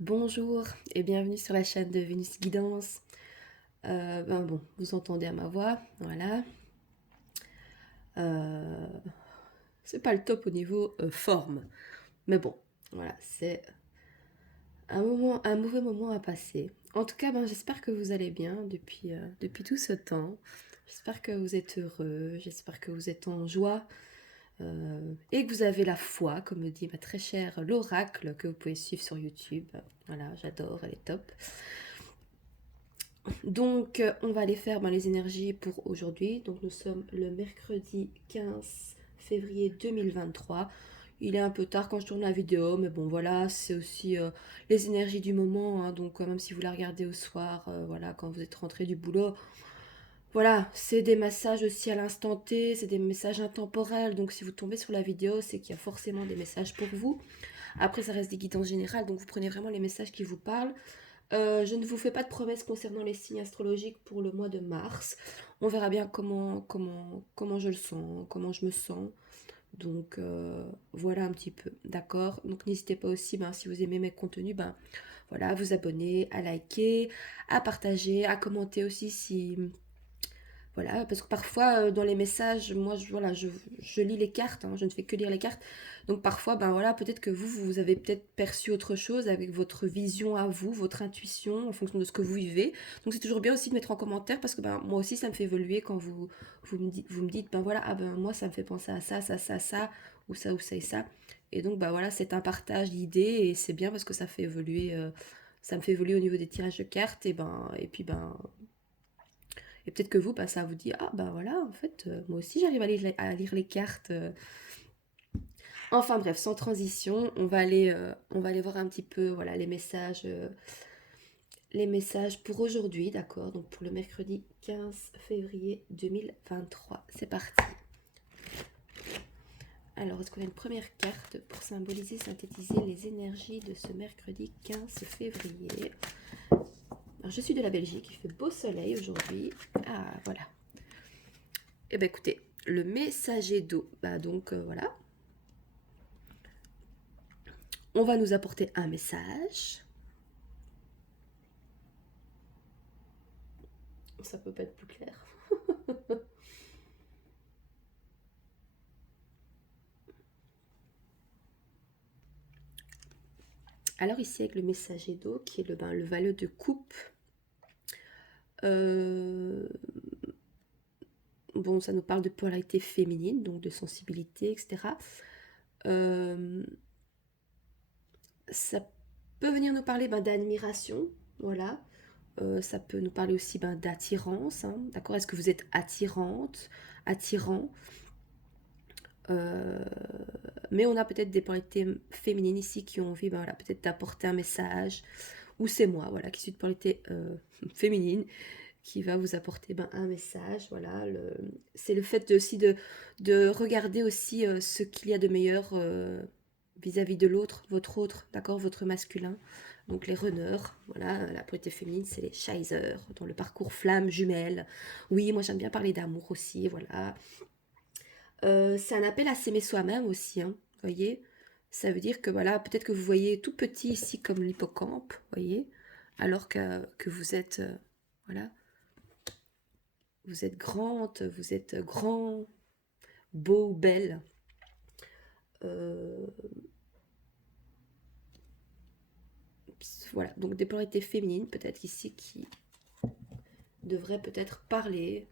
Bonjour et bienvenue sur la chaîne de Vénus Guidance. Bon, vous entendez à ma voix, voilà. Euh, c'est pas le top au niveau forme, mais bon, voilà, c'est un mauvais moment à passer. En tout cas, j'espère que vous allez bien depuis tout ce temps. J'espère que vous êtes heureux, j'espère que vous êtes en joie et que vous avez la foi, comme me dit ma très chère l'oracle que vous pouvez suivre sur YouTube. Voilà, j'adore, elle est top. Donc, on va aller faire les énergies pour aujourd'hui. Donc, nous sommes le mercredi 15 février 2023. Il est un peu tard quand je tourne la vidéo, mais bon, voilà, c'est aussi les énergies du moment. Hein. Donc, même si vous la regardez au soir, voilà, quand vous êtes rentré du boulot, voilà, c'est des messages aussi à l'instant T, c'est des messages intemporels. Donc, si vous tombez sur la vidéo, c'est qu'il y a forcément des messages pour vous. Après, ça reste des guides en général, donc vous prenez vraiment les messages qui vous parlent. Je ne vous fais pas de promesses concernant les signes astrologiques pour le mois de mars. On verra bien comment je le sens, comment je me sens. Donc voilà un petit peu, d'accord. Donc n'hésitez pas aussi, si vous aimez mes contenus, voilà, à vous abonner, à liker, à partager, à commenter aussi si voilà, parce que parfois dans les messages, moi voilà, je lis les cartes, hein, je ne fais que lire les cartes. Donc parfois, voilà, peut-être que vous avez peut-être perçu autre chose avec votre vision à vous, votre intuition en fonction de ce que vous vivez. Donc c'est toujours bien aussi de mettre en commentaire parce que moi aussi ça me fait évoluer quand vous me dites, voilà, moi ça me fait penser à ça, ça, ou ça et ça. Et donc voilà, c'est un partage d'idées et c'est bien parce que ça fait évoluer, ça me fait évoluer au niveau des tirages de cartes et puis et peut-être que vous, ça vous dit, ah voilà, en fait, moi aussi j'arrive à lire les cartes. Enfin bref, sans transition, on va aller voir un petit peu voilà, les messages pour aujourd'hui, d'accord. Donc pour le mercredi 15 février 2023. C'est parti. Alors, est-ce qu'on a une première carte pour symboliser, synthétiser les énergies de ce mercredi 15 février? Alors, je suis de la Belgique, il fait beau soleil aujourd'hui. Ah, voilà. Eh bien, écoutez, le messager d'eau. Voilà. On va nous apporter un message. Ça peut pas être plus clair. Alors ici avec le messager d'eau qui est le valet de coupe. Bon, ça nous parle de polarité féminine, donc de sensibilité, etc. Ça peut venir nous parler d'admiration, voilà. Ça peut nous parler aussi d'attirance, hein, d'accord. Est-ce que vous êtes attirante, attirant? Mais on a peut-être des polarités féminines ici qui ont envie voilà, peut-être d'apporter un message, ou c'est moi voilà, qui suis de polarité féminine qui va vous apporter un message. Voilà, c'est le fait aussi de regarder aussi ce qu'il y a de meilleur vis-à-vis de l'autre, votre autre, d'accord, votre masculin. Donc les runners, voilà, la polarité féminine, c'est les Shizer, dans le parcours flamme jumelle. Oui, moi j'aime bien parler d'amour aussi, voilà. C'est un appel à s'aimer soi-même aussi, hein, voyez. Ça veut dire que voilà, peut-être que vous voyez tout petit ici comme l'hippocampe, voyez, alors que vous êtes, voilà, vous êtes grande, vous êtes grand, beau, belle. Euh, voilà, donc des polarités féminines peut-être ici qui devraient peut-être parler,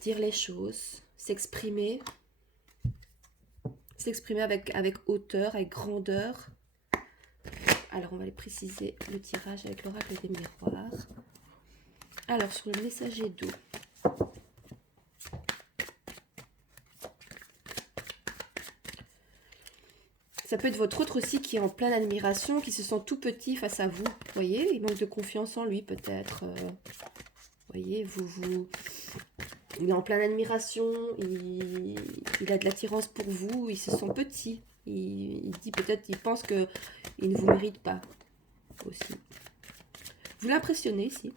dire les choses, s'exprimer avec hauteur, avec grandeur. Alors on va aller préciser le tirage avec l'oracle des miroirs. Alors sur le messager d'eau, ça peut être votre autre aussi qui est en pleine admiration, qui se sent tout petit face à vous. Vous voyez, il manque de confiance en lui peut-être. Vous voyez, il est en pleine admiration, il a de l'attirance pour vous, il se sent petit. Il dit peut-être, il pense qu'il ne vous mérite pas aussi. Vous l'impressionnez ici.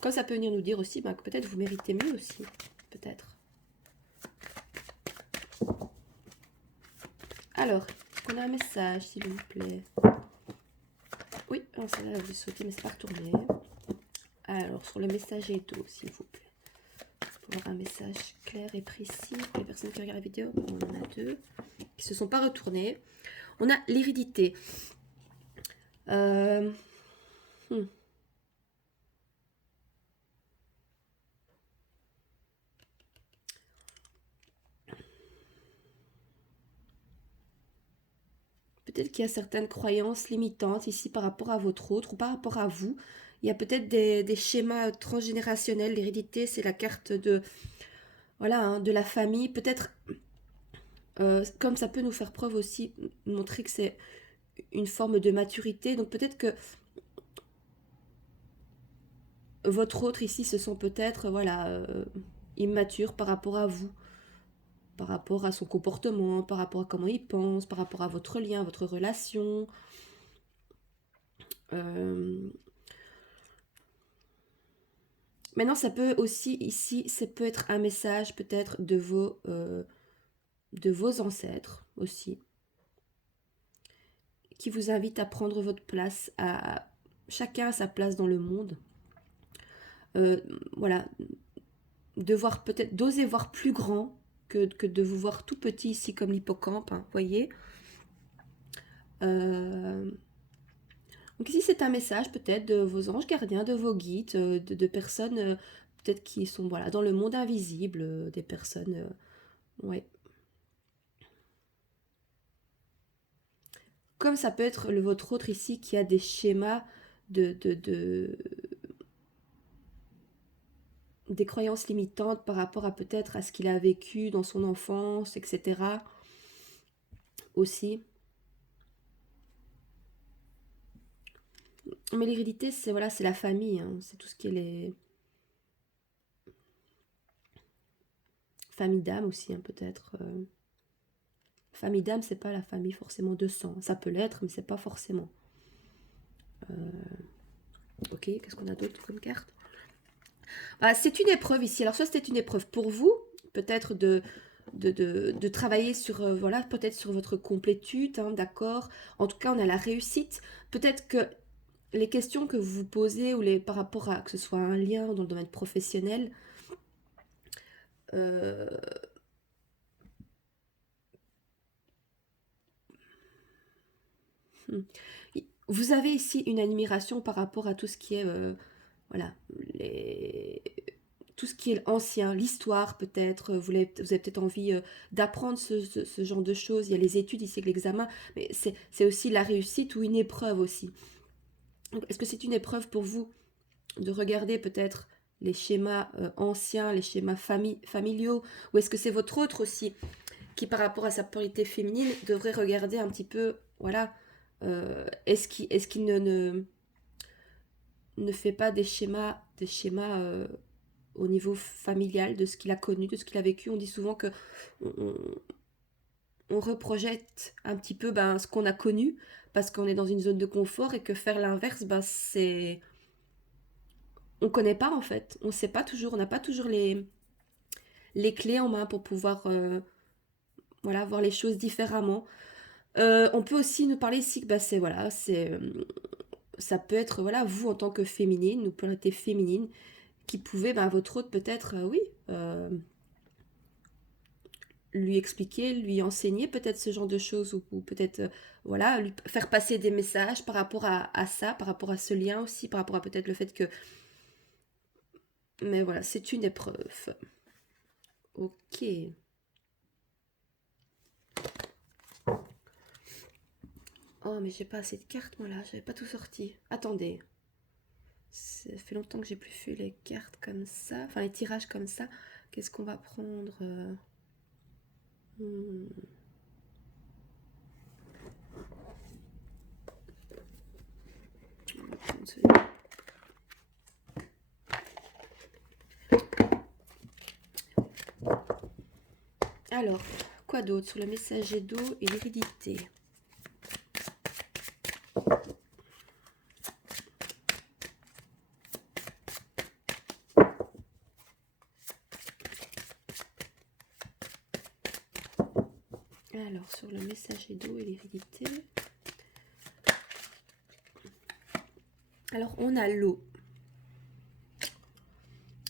Comme ça peut venir nous dire aussi que peut-être vous méritez mieux aussi. Peut-être. Alors, qu'on a un message, s'il vous plaît? Oui, celle-là, elle a sauté, mais c'est pas retourné. Alors, sur le messager d'eau, s'il vous plaît. Pour avoir un message clair et précis pour les personnes qui regardent la vidéo. On en a deux qui se sont pas retournés. On a l'hérédité. Hmm. Peut-être qu'il y a certaines croyances limitantes ici par rapport à votre autre ou par rapport à vous. Il y a peut-être des schémas transgénérationnels. L'hérédité, c'est la carte de, voilà, hein, de la famille. Peut-être, comme ça peut nous faire preuve aussi, montrer que c'est une forme de maturité. Donc peut-être que votre autre ici se sent peut-être, voilà, immature par rapport à vous, par rapport à son comportement, par rapport à comment il pense, par rapport à votre lien, votre relation. Maintenant, ça peut aussi, ici, ça peut être un message peut-être de vos ancêtres aussi, qui vous invite à prendre votre place, à chacun à sa place dans le monde. Voilà, de voir peut-être, d'oser voir plus grand que de vous voir tout petit ici comme l'hippocampe, hein, voyez. Donc ici, c'est un message peut-être de vos anges gardiens, de vos guides, de personnes peut-être qui sont voilà, dans le monde invisible, des personnes... ouais. Comme ça peut être votre autre ici qui a des schémas des croyances limitantes par rapport à peut-être à ce qu'il a vécu dans son enfance, etc. aussi. Mais l'hérédité, c'est voilà, c'est la famille, hein, c'est tout ce qui est les familles d'âme aussi, hein, peut-être. Famille d'âme, c'est pas la famille forcément de sang. Ça peut l'être, mais c'est pas forcément. Ok, qu'est-ce qu'on a d'autre comme carte? Ah, c'est une épreuve ici. Alors, soit c'était une épreuve pour vous, peut-être de travailler sur, voilà, peut-être sur votre complétude, hein, d'accord. En tout cas, on a la réussite. Peut-être que les questions que vous vous posez, ou par rapport à que ce soit un lien dans le domaine professionnel, euh, hmm. Vous avez ici une admiration par rapport à tout ce qui est, voilà, tout ce qui est ancien, l'histoire peut-être, vous avez peut-être envie d'apprendre ce genre de choses. Il y a les études ici, l'examen, mais c'est aussi la réussite ou une épreuve aussi. Est-ce que c'est une épreuve pour vous de regarder peut-être les schémas anciens, les schémas familiaux, ou est-ce que c'est votre autre aussi qui, par rapport à sa polarité féminine, devrait regarder un petit peu, voilà, est-ce qu'il ne fait pas des schémas au niveau familial, de ce qu'il a connu, de ce qu'il a vécu. On dit souvent que on reprojette un petit peu ce qu'on a connu, parce qu'on est dans une zone de confort, et que faire l'inverse, c'est... On connaît pas en fait, on sait pas toujours, on n'a pas toujours les clés en main pour pouvoir voilà, voir les choses différemment. On peut aussi nous parler ici que c'est voilà, ça peut être voilà, vous en tant que féminine, ou polarité féminine, qui pouvait votre autre peut-être oui, lui expliquer, lui enseigner peut-être ce genre de choses, ou peut-être voilà, lui faire passer des messages par rapport à ça, par rapport à ce lien aussi, par rapport à peut-être le fait que... Mais voilà, c'est une épreuve. Ok. Oh, mais j'ai pas assez de cartes, moi, là. J'avais pas tout sorti. Attendez. Ça fait longtemps que j'ai plus fait les cartes comme ça. Enfin, les tirages comme ça. Qu'est-ce qu'on va prendre hmm. On va prendre celui-là. Alors, quoi d'autre sur le messager d'eau et l'hérédité? Alors, Alors, sur le messager d'eau et l'hérédité. Alors, on a l'eau.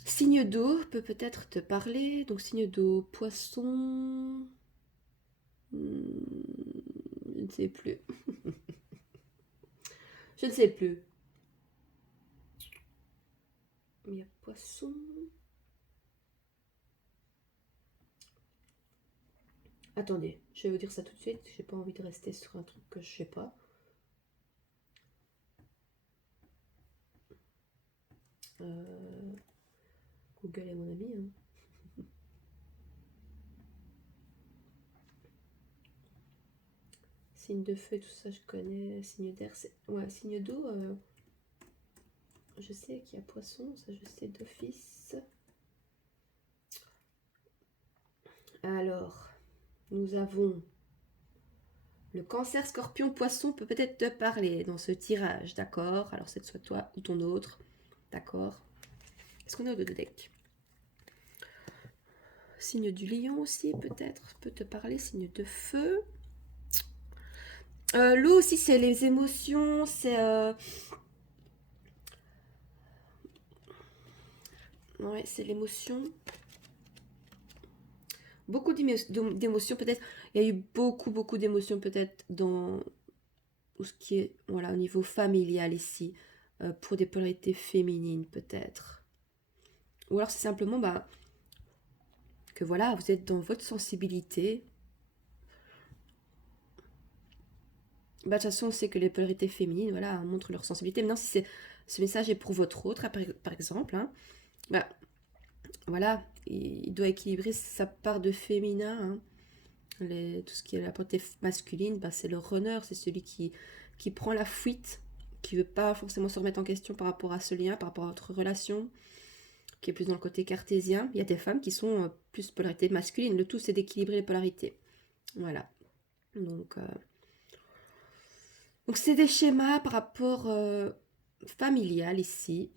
Signe d'eau peut peut-être te parler. Donc, signe d'eau, poisson. Je ne sais plus. Je ne sais plus. Il y a poisson. Attendez, je vais vous dire ça tout de suite. J'ai pas envie de rester sur un truc que je sais pas. Google est mon ami. Hein. Signe de feu, tout ça, je connais. Signe d'air, c'est... Ouais, signe d'eau, je sais qu'il y a poisson, ça je sais d'office. Alors, nous avons... Le cancer, scorpion, poisson peut peut-être te parler dans ce tirage, d'accord? Alors, c'est soit toi ou ton autre, d'accord? Est-ce qu'on a au-delà de deck? Signe du lion aussi, peut-être, peut te parler. Signe de feu. L'eau aussi, c'est les émotions, c'est... Ouais, c'est l'émotion. Beaucoup d'émotions, peut-être. Il y a eu beaucoup d'émotions, peut-être, dans ce qui est, voilà, au niveau familial ici. Pour des polarités féminines, peut-être. Ou alors, c'est simplement, bah, que voilà, vous êtes dans votre sensibilité. Bah, de toute façon, on sait que les polarités féminines, voilà, montrent leur sensibilité. Maintenant, si ce message est pour votre autre, par exemple, hein, bah, voilà, il doit équilibrer sa part de féminin. Hein. Tout ce qui est la portée masculine, bah, c'est le runner, c'est celui qui prend la fuite, qui ne veut pas forcément se remettre en question par rapport à ce lien, par rapport à votre relation, qui est plus dans le côté cartésien. Il y a des femmes qui sont plus polarité masculine. Le tout, c'est d'équilibrer les polarités. Voilà. Donc c'est des schémas par rapport familial ici.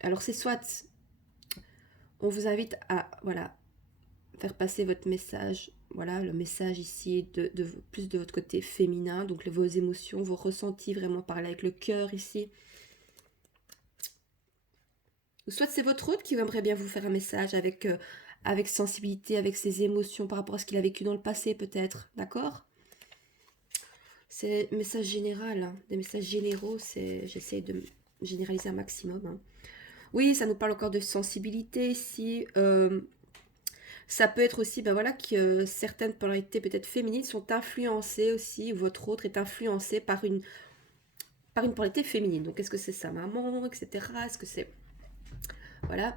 Alors, c'est soit on vous invite à, voilà, faire passer votre message, voilà, le message ici plus de votre côté féminin, donc vos émotions, vos ressentis, vraiment parler avec le cœur ici. Ou soit c'est votre hôte qui aimerait bien vous faire un message avec sensibilité, avec ses émotions par rapport à ce qu'il a vécu dans le passé peut-être, d'accord? C'est message général, hein, des messages généraux, j'essaie de généraliser un maximum. Hein. Oui, ça nous parle encore de sensibilité ici. Ça peut être aussi, ben voilà, que certaines polarités peut-être féminines sont influencées aussi, votre autre est influencé par une polarité féminine. Donc, est-ce que c'est sa maman, etc. Est-ce que c'est... Voilà.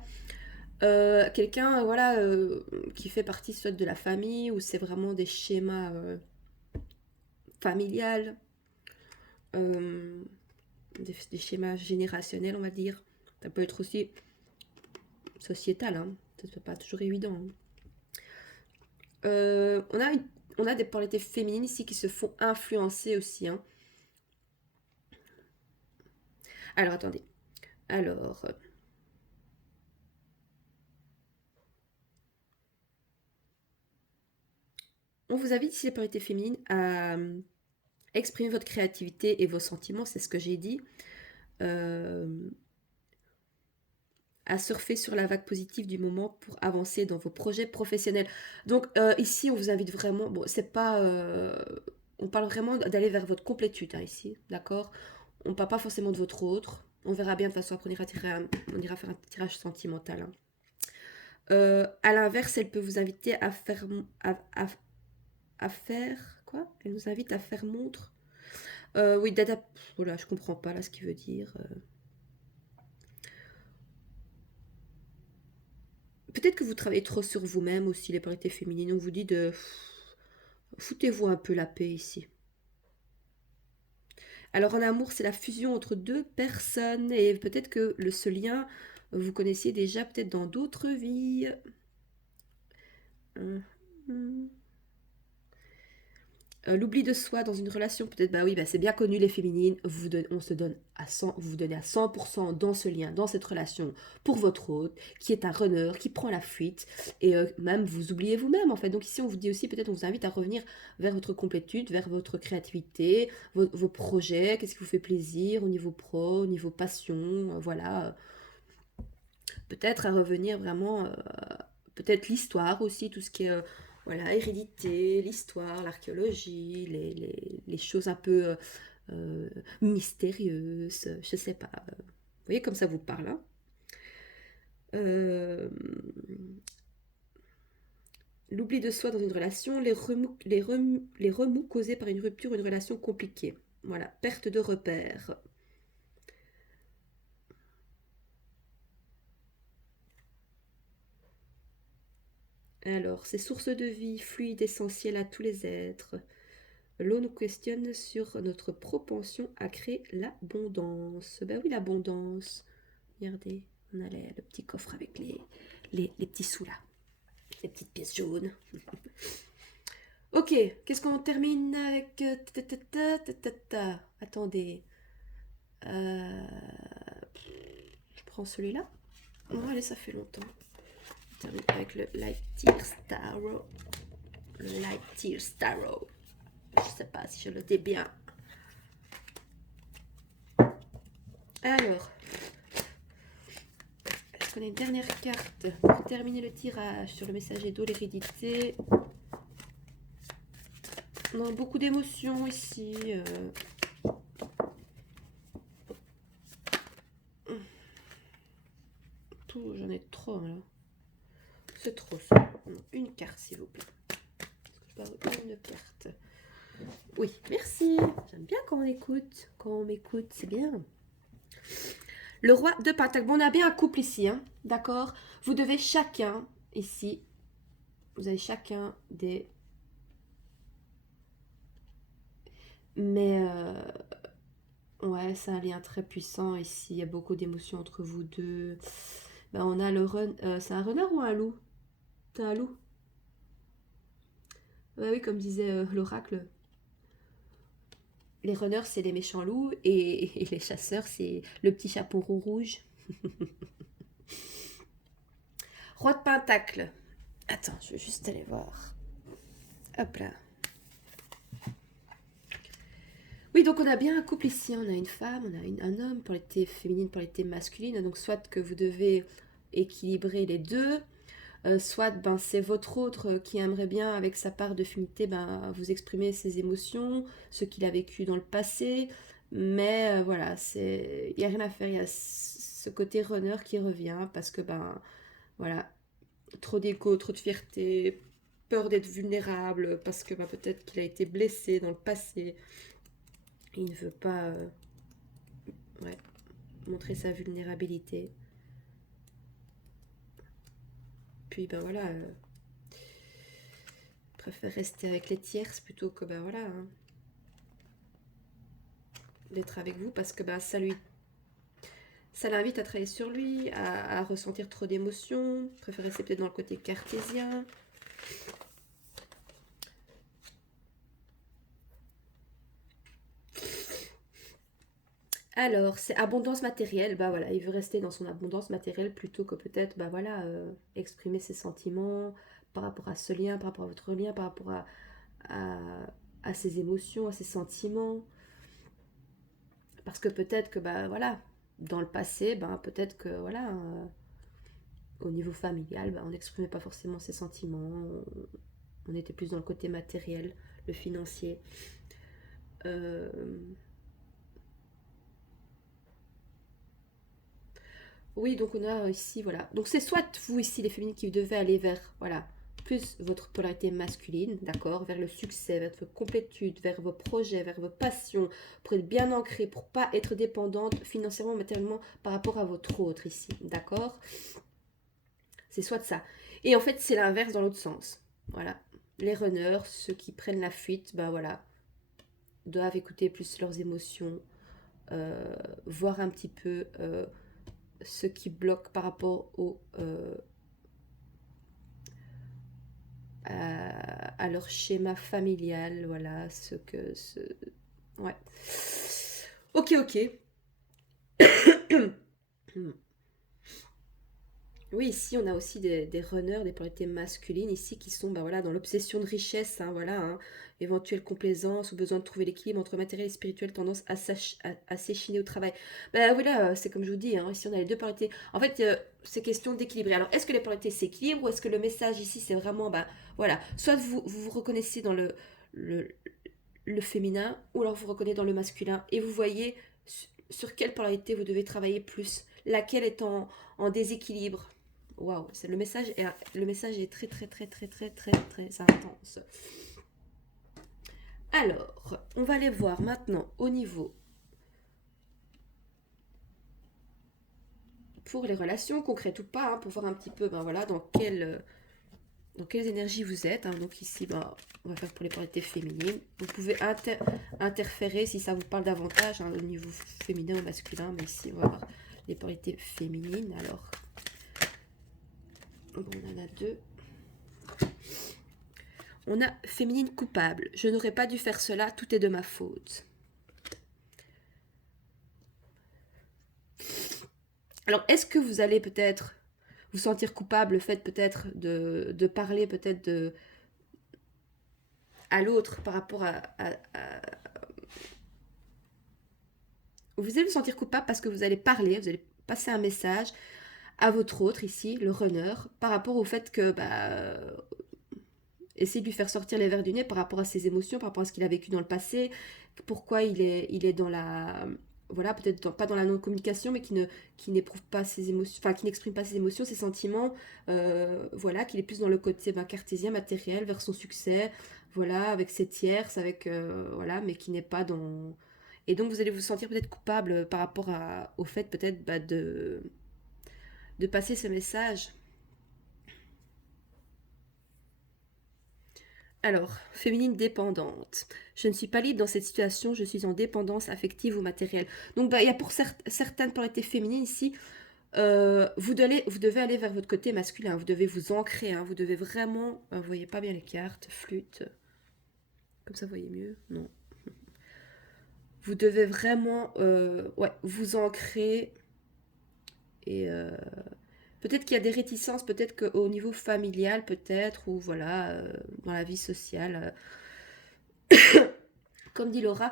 Quelqu'un, voilà, qui fait partie soit de la famille, ou c'est vraiment des schémas familiales, des schémas générationnels, on va dire. Ça peut être aussi sociétal, hein. Ça n'est pas toujours évident. Hein. On a des polarités féminines ici qui se font influencer aussi. Hein. Alors, attendez. Alors, on vous invite ici, les polarités féminines, à exprimer votre créativité et vos sentiments, c'est ce que j'ai dit. À surfer sur la vague positive du moment pour avancer dans vos projets professionnels. Donc ici, on vous invite vraiment, bon, c'est pas... on parle vraiment d'aller vers votre complétude hein, ici, d'accord? On ne parle pas forcément de votre autre. On verra bien de toute façon, après on ira faire un tirage sentimental. Hein. À l'inverse, elle peut vous inviter à faire... À faire... Quoi? Elle nous invite à faire montre. Oui, d'adapter... Voilà, je comprends pas là ce qu'il veut dire. Peut-être que vous travaillez trop sur vous-même aussi, les polarités féminines. On vous dit de... Foutez-vous un peu la paix ici. Alors en amour, c'est la fusion entre deux personnes. Et peut-être que ce lien, vous connaissiez déjà peut-être dans d'autres vies. L'oubli de soi dans une relation, peut-être, bah oui, bah c'est bien connu, les féminines, on se donne à 100, vous vous donnez à 100% dans ce lien, dans cette relation, pour votre hôte, qui est un runner, qui prend la fuite, et même vous oubliez vous-même, en fait. Donc ici, on vous dit aussi, peut-être, on vous invite à revenir vers votre complétude, vers votre créativité, vos projets, qu'est-ce qui vous fait plaisir au niveau pro, au niveau passion, voilà. Peut-être à revenir vraiment, peut-être l'histoire aussi, tout ce qui est voilà, hérédité, l'histoire, l'archéologie, les choses un peu mystérieuses, je sais pas. Vous voyez comme ça vous parle. Hein. Euh, L'oubli de soi dans une relation, les remous causés par une rupture ou une relation compliquée. Voilà, perte de repères. Alors, ces sources de vie fluides, essentielles à tous les êtres. L'eau nous questionne sur notre propension à créer l'abondance. Ben oui, l'abondance. Regardez, on a le petit coffre avec les petits sous là, les petites pièces jaunes. Ok, qu'est-ce qu'on termine avec Attendez. Euh, Je prends celui-là. Oh, allez, ça fait longtemps. On termine avec le Light Tear Starrow. Le Light Tear Starrow. Je sais pas si je le dis bien. Alors, est-ce qu'on a une dernière carte pour terminer le tirage sur le messager d'eau, l'hérédité? On a beaucoup d'émotions ici. Tout, j'en ai trop là. C'est trop ça. Une carte s'il vous plaît. Est-ce que je peux avoir une carte? Oui, merci. J'aime bien quand on écoute. Quand on m'écoute, c'est bien. Le roi de Pentacle. Bon, on a bien un couple ici, hein. D'accord. Vous devez chacun, ici, vous avez chacun des... Mais, ouais, c'est un lien très puissant ici. Il y a beaucoup d'émotions entre vous deux. Ben, on a le run... c'est un renard ou un loup? C'est un loup. Ouais, oui, comme disait l'oracle. Les runners, c'est les méchants loups. Et les chasseurs, c'est le petit chaperon rouge. Roi de Pentacle. Attends, je vais juste aller voir. Hop là. Oui, donc on a bien un couple ici. On a une femme, on a un homme, polarité féminine, polarité masculine. Donc soit que vous devez équilibrer les deux, soit ben, c'est votre autre qui aimerait bien, avec sa part de féminité, ben, vous exprimer ses émotions, ce qu'il a vécu dans le passé. Mais voilà, il n'y a rien à faire. Il y a ce côté runner qui revient parce que, ben, voilà, trop d'égo, trop de fierté, peur d'être vulnérable parce que ben, peut-être qu'il a été blessé dans le passé. Il ne veut pas ouais, montrer sa vulnérabilité. Puis ben voilà, préfère rester avec les tierces plutôt que ben voilà, hein, d'être avec vous parce que ben ça l'invite à travailler sur lui, à ressentir trop d'émotions. Préfère rester peut-être dans le côté cartésien. Alors, c'est abondance matérielle, bah voilà, il veut rester dans son abondance matérielle plutôt que peut-être, bah voilà, exprimer ses sentiments par rapport à ce lien, par rapport à votre lien, par rapport à, à ses émotions, à ses sentiments. Parce que peut-être que, bah voilà, dans le passé, bah peut-être que, voilà, au niveau familial, bah, on n'exprimait pas forcément ses sentiments, on était plus dans le côté matériel, le financier. Euh, Oui, donc on a ici, voilà. Donc c'est soit vous ici, les féminines, qui devez aller vers, voilà, plus votre polarité masculine, d'accord, vers le succès, vers votre complétude, vers vos projets, vers vos passions, pour être bien ancrée, pour pas être dépendante financièrement, matériellement par rapport à votre autre ici, d'accord. C'est soit de ça. Et en fait, c'est l'inverse dans l'autre sens. Voilà. Les runners, ceux qui prennent la fuite, ben voilà, doivent écouter plus leurs émotions, voir un petit peu ce qui bloque par rapport à leur schéma familial, voilà, Ouais. Ok, ok. Oui, ici on a aussi des runners, des polarités masculines ici qui sont bah, voilà, dans l'obsession de richesse, hein, voilà, hein, éventuelle complaisance ou besoin de trouver l'équilibre entre matériel et spirituel, tendance à s'échiner au travail. Bah voilà, c'est comme je vous dis, hein, ici on a les deux polarités. En fait, c'est question d'équilibrer. Alors, est-ce que les polarités s'équilibrent ou est-ce que le message ici c'est vraiment, bah voilà, soit vous vous reconnaissez dans le, le féminin ou alors vous reconnaissez dans le masculin et vous voyez sur quelle polarité vous devez travailler plus, laquelle est en déséquilibre. Waouh, le message est très très très très très très très intense. Alors, on va aller voir maintenant au niveau pour les relations concrètes ou pas, hein, pour voir un petit peu ben voilà, dans quelles énergies vous êtes. Hein. Donc ici, ben, on va faire pour les polarités féminines. Vous pouvez interférer si ça vous parle davantage hein, au niveau féminin ou masculin, mais ici, on va voir les polarités féminines. Alors, bon, on en a deux. On a féminine coupable. Je n'aurais pas dû faire cela, tout est de ma faute. Alors, est-ce que vous allez peut-être vous sentir coupable, le fait peut-être de parler peut-être à l'autre par rapport à... Vous allez vous sentir coupable parce que vous allez parler, vous allez passer un message à votre autre ici, le runner, par rapport au fait que... essayer de lui faire sortir les verres du nez par rapport à ses émotions, par rapport à ce qu'il a vécu dans le passé, pourquoi il est dans la... Voilà, peut-être pas dans la non-communication, mais qui n'éprouve pas ses émotions, enfin qui n'exprime pas ses émotions, ses sentiments, voilà, qu'il est plus dans le côté cartésien, matériel, vers son succès, voilà, avec ses tierces, avec, voilà, mais qui n'est pas dans... Et donc vous allez vous sentir peut-être coupable par rapport au fait peut-être de passer ce message. Alors, féminine dépendante. Je ne suis pas libre dans cette situation, je suis en dépendance affective ou matérielle. Donc, bah, il y a pour certaines polarités féminines ici, vous devez aller vers votre côté masculin, vous devez vous ancrer, hein, vous devez vraiment, vous voyez pas bien les cartes, flûte, comme ça vous voyez mieux, non. Vous devez vraiment, ouais, vous ancrer et peut-être qu'il y a des réticences, peut-être qu'au niveau familial, peut-être, ou voilà, dans la vie sociale. Comme dit Laura,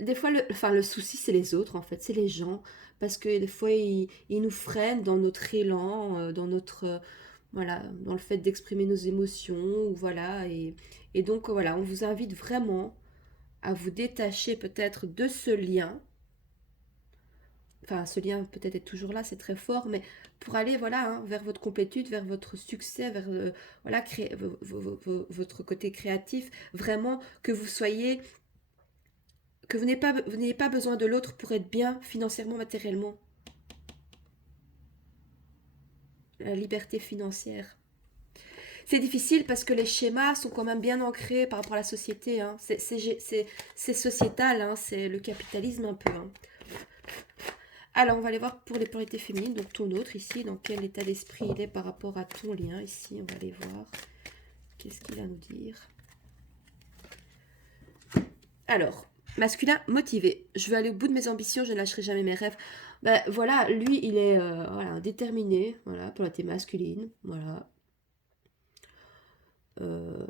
des fois, le souci, c'est les autres, en fait, c'est les gens. Parce que des fois, ils nous freinent dans notre élan, dans notre. Voilà, dans le fait d'exprimer nos émotions, ou voilà. Et donc, voilà, on vous invite vraiment à vous détacher peut-être de ce lien. Enfin, ce lien peut-être est toujours là, c'est très fort, mais pour aller, voilà, hein, vers votre complétude, vers votre succès, vers, voilà, votre côté créatif, vraiment que vous soyez que vous n'ayez pas besoin de l'autre pour être bien financièrement, matériellement. La liberté financière. C'est difficile parce que les schémas sont quand même bien ancrés par rapport à la société. Hein. C'est sociétal, hein. C'est le capitalisme un peu. Hein. Alors, on va aller voir pour les polarités féminines, donc ton autre ici, dans quel état d'esprit il est par rapport à ton lien ici. On va aller voir. Qu'est-ce qu'il a à nous dire? Alors, masculin motivé. Je veux aller au bout de mes ambitions, je ne lâcherai jamais mes rêves. Ben voilà, lui, il est voilà, déterminé, voilà, pour la thé masculine, voilà. Euh,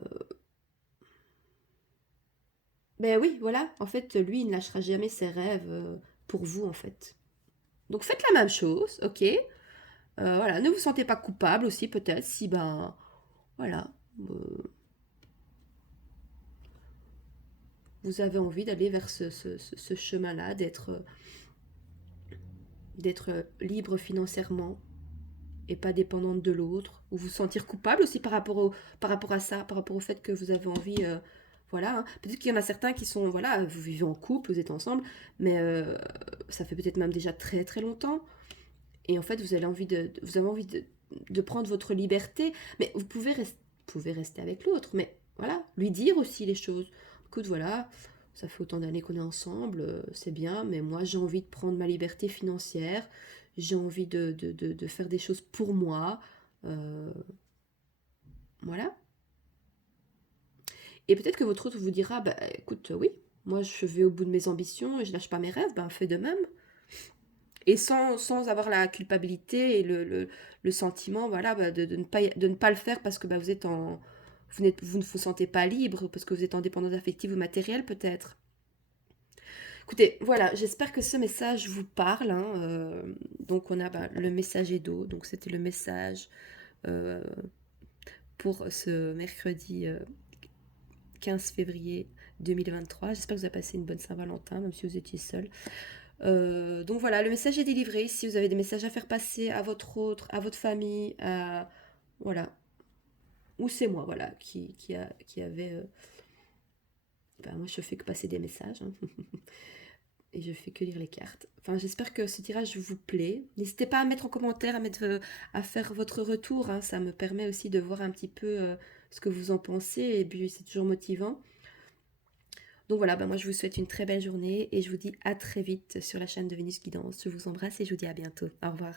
Ben oui, voilà, en fait, lui, il ne lâchera jamais ses rêves pour vous, en fait. Donc faites la même chose, ok. Voilà, ne vous sentez pas coupable aussi, peut-être, si ben, voilà, euh, vous avez envie d'aller vers ce chemin-là, d'être libre financièrement, et pas dépendante de l'autre, ou vous sentir coupable aussi par rapport à ça, par rapport au fait que vous avez envie, voilà, hein. Peut-être qu'il y en a certains qui sont, voilà, vous vivez en couple, vous êtes ensemble, mais ça fait peut-être même déjà très très longtemps, et en fait vous avez envie de prendre votre liberté, mais vous pouvez rester avec l'autre, mais voilà, lui dire aussi les choses. Écoute, voilà, ça fait autant d'années qu'on est ensemble, c'est bien, mais moi j'ai envie de prendre ma liberté financière, j'ai envie de faire des choses pour moi, euh, voilà. Et peut-être que votre autre vous dira, bah écoute, oui, moi je vais au bout de mes ambitions et je lâche pas mes rêves, ben fais de même. Et sans avoir la culpabilité et le sentiment, voilà, bah, de ne pas le faire parce que bah, vous êtes en... vous ne vous sentez pas libre, parce que vous êtes en dépendance affective ou matérielle peut-être. Écoutez, voilà, j'espère que ce message vous parle, hein, donc on a bah, le message Edo, donc c'était le message euh, pour ce mercredi 15 février 2023. J'espère que vous avez passé une bonne Saint-Valentin, même si vous étiez seul. Donc voilà, le message est délivré. Si vous avez des messages à faire passer à votre autre, à votre famille, voilà. Ou c'est moi, voilà, qui avait... ben, moi, je fais que passer des messages. Hein. Et je fais que lire les cartes. Enfin, j'espère que ce tirage vous plaît. N'hésitez pas à mettre en commentaire, à faire votre retour. Hein. Ça me permet aussi de voir un petit peu ce que vous en pensez. Et puis, c'est toujours motivant. Donc voilà, ben moi, je vous souhaite une très belle journée. Et je vous dis à très vite sur la chaîne de Vénus Guidance. Je vous embrasse et je vous dis à bientôt. Au revoir.